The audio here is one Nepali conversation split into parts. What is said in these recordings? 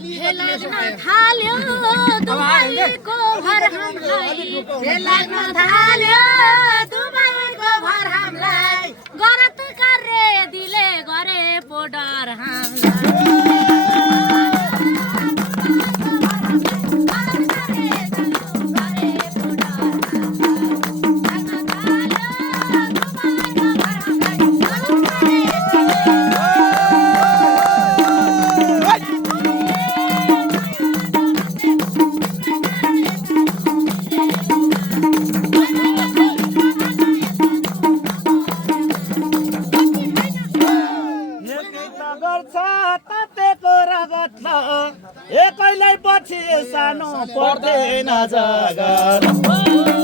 हे लाग्न थाल्यो दुबईको भर हामीलाई हे लाग्न थाल्यो दुबईको भर हामीलाई गरत कार्य दिले गरे पो डर एकैलाई पछि सानो पर्दैन जग्गा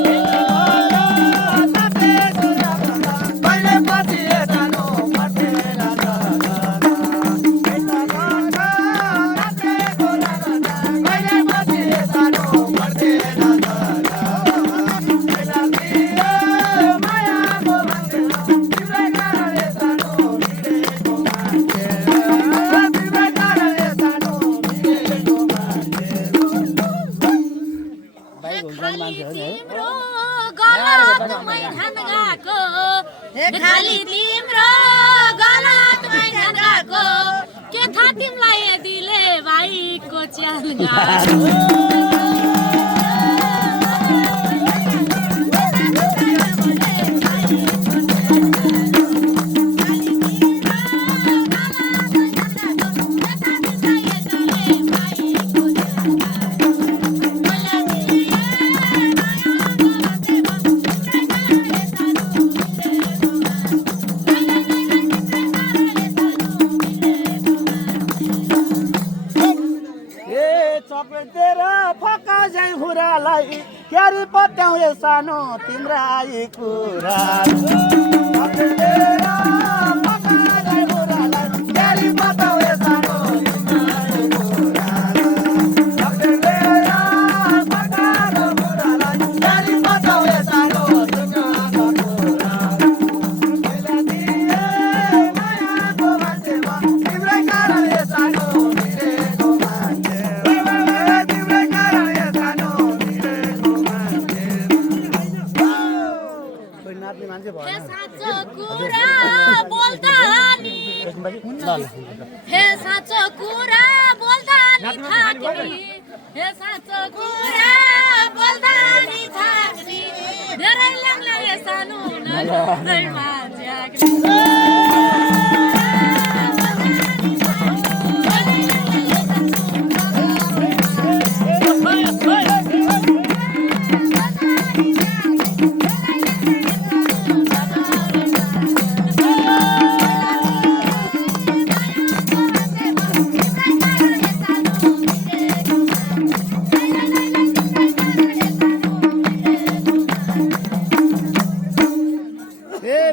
खाली तिम्रो गलत मैदान गएको के थाहा तिमीलाई दिले भाइको च्याल गएको क्यारी पत्याउ सानो तिम्रा कुरा हे साँचो कुरा बोल्दा नि थाक्ने हे साँचो कुरा बोल्दा नि थाक्ने धेरै लाग्ला सानो नगर्दैमा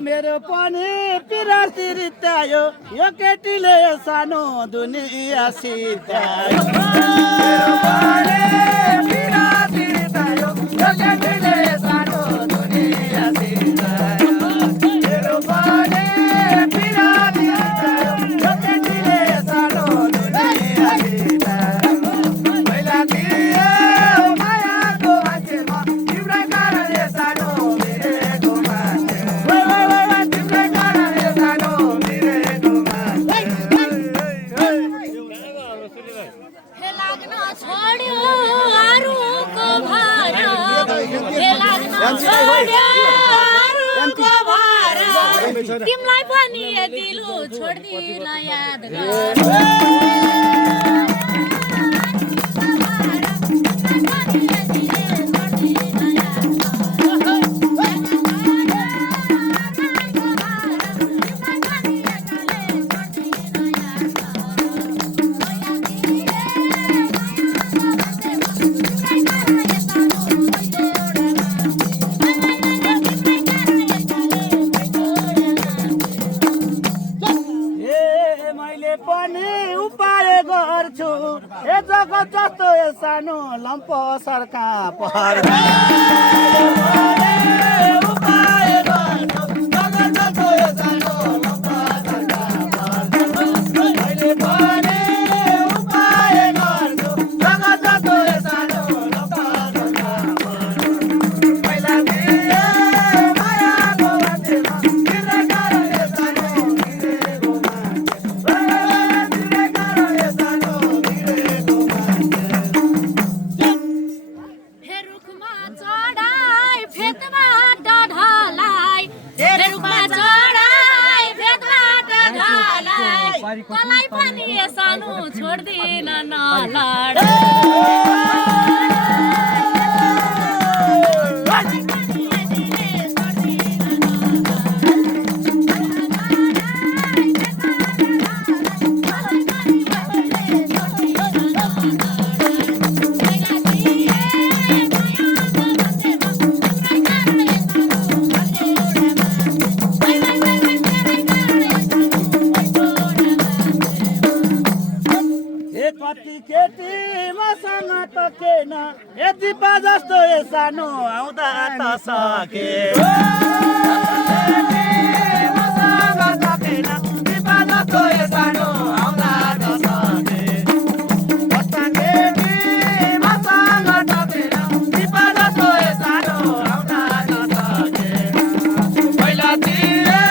मेरो पनि पिराती रित्यायो यो केटीले सानो दुनिया सिद्धायो मेरो पनि पिराती रित्यायो यो केटीले सानो दुनिया सिद्धायो मेरो पनि पिराती रित्यायो यो केटीले सानो दुनिया सिद्धायो पहिला दिए मायाको मान्छेमा तिम्रै कारणले सानो मिरेको मान्छे तिमीलाई पनि दिलु छोड्दिन याद जस्तो सानो लम्प सरका पर सानो छोड्दिन नलड कति केटी मसँग टकेन यति पा जस्तो ए सानो आउँदा त सके मसँग टकेन यति पा जस्तो ए सानो आउँदा त सके कति केटी मसँग टकेन यति पा जस्तो ए सानो आउँदा त सके पहिला तिरे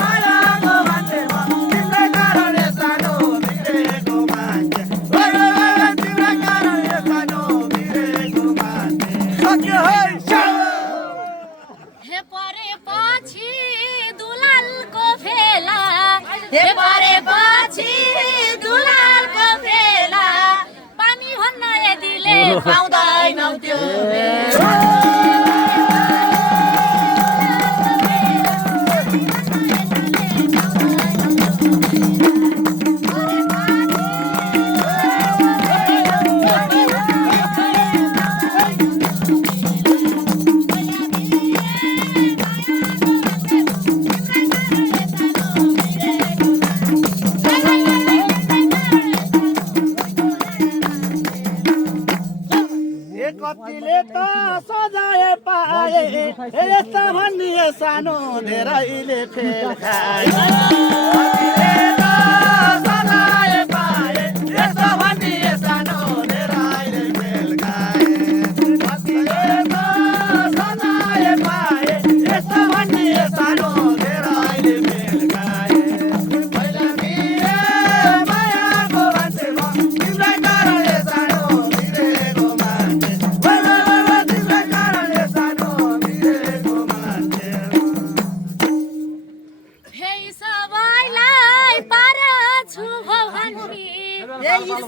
मायाको मान्छे म तिम्रै कारणले सानो बिग्रेको मान्छे हे परेपछि दुलालको फेला हे परेपछि दुलालको फेला पानी भन्न यदिले पाउँदैनौ त्यो बेला कतिले त सजाय पाए यस्ता भनिए सानो धेरैले फेल खाए कतिले त सजाय पाए यस्ता भनिए सानो धेरैले फेल खाए कतिले त सजाय पाए यस्ता भनिए सानो धेरैले फेल खाए पहिला तिरे मायाको मान्छे म तिम्रै कारणले सानो बिग्रेको मान्छे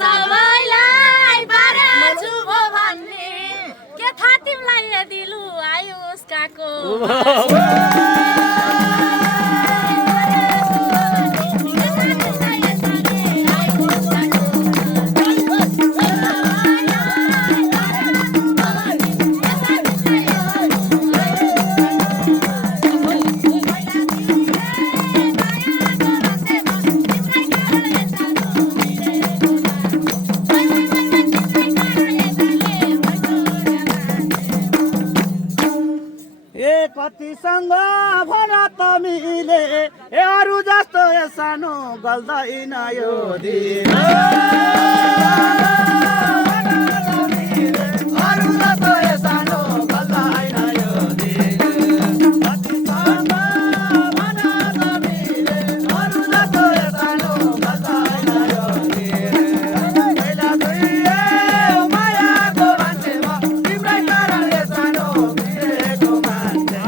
सबैलाई पाराछु भो भन्ने के थाहा तिमीलाई दिलु आयो उसकाको कतिसँग भन त मिले ए अरू जस्तो ए सानो गल्दैन यो दिन अरू जस्तो ए सानो गल्दैन यो दिन कतिसँग भन त मिले अरू जस्तो ए सानो गल्दैन यो दिन पहिला दुईए मायाको मान्छे म तिम्रै कारणले सानो बिग्रेको मान्छे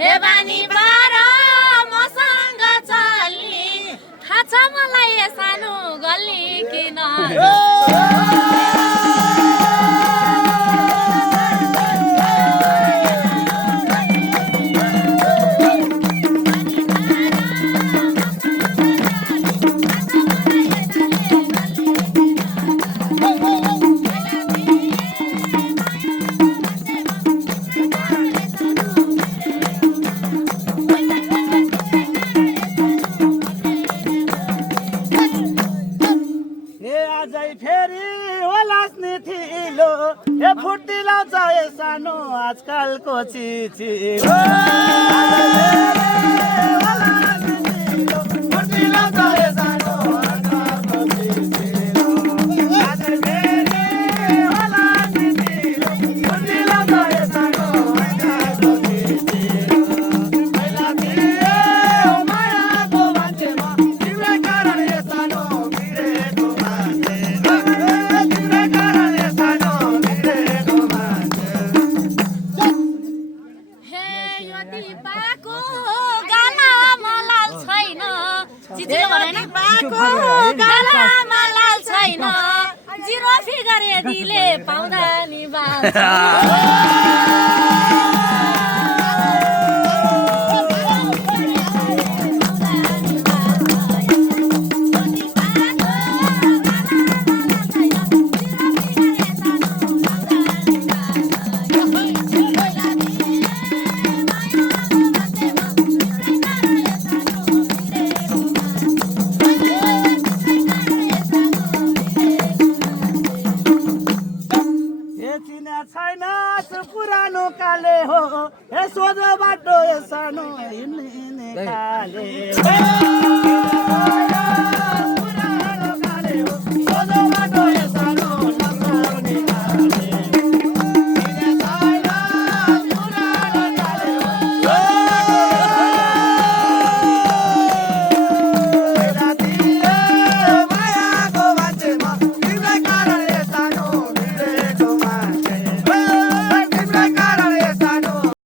हे बानी बार मसँग चल्ने थाहा छ मलाई सानो गल्ली किन फुर्ती लाउँछ ए सानो आजकलको चिची फुर्ती लाउँछ ए सानो आजकलको चिची फुर्ती लाउँछ ए सानो आजकलको चिची पहिला तिरे मायाको मान्छे म तिम्रै कारण ए सानो बिग्रेको मान्छे तिम्रै कारण ए सानो बिग्रेको मान्छे गलामा लाल छैन जिरो फिगर यदिले पाउँदा नि पुरानो काले हो हे सोझ बाटो सानो हिँड्ने काले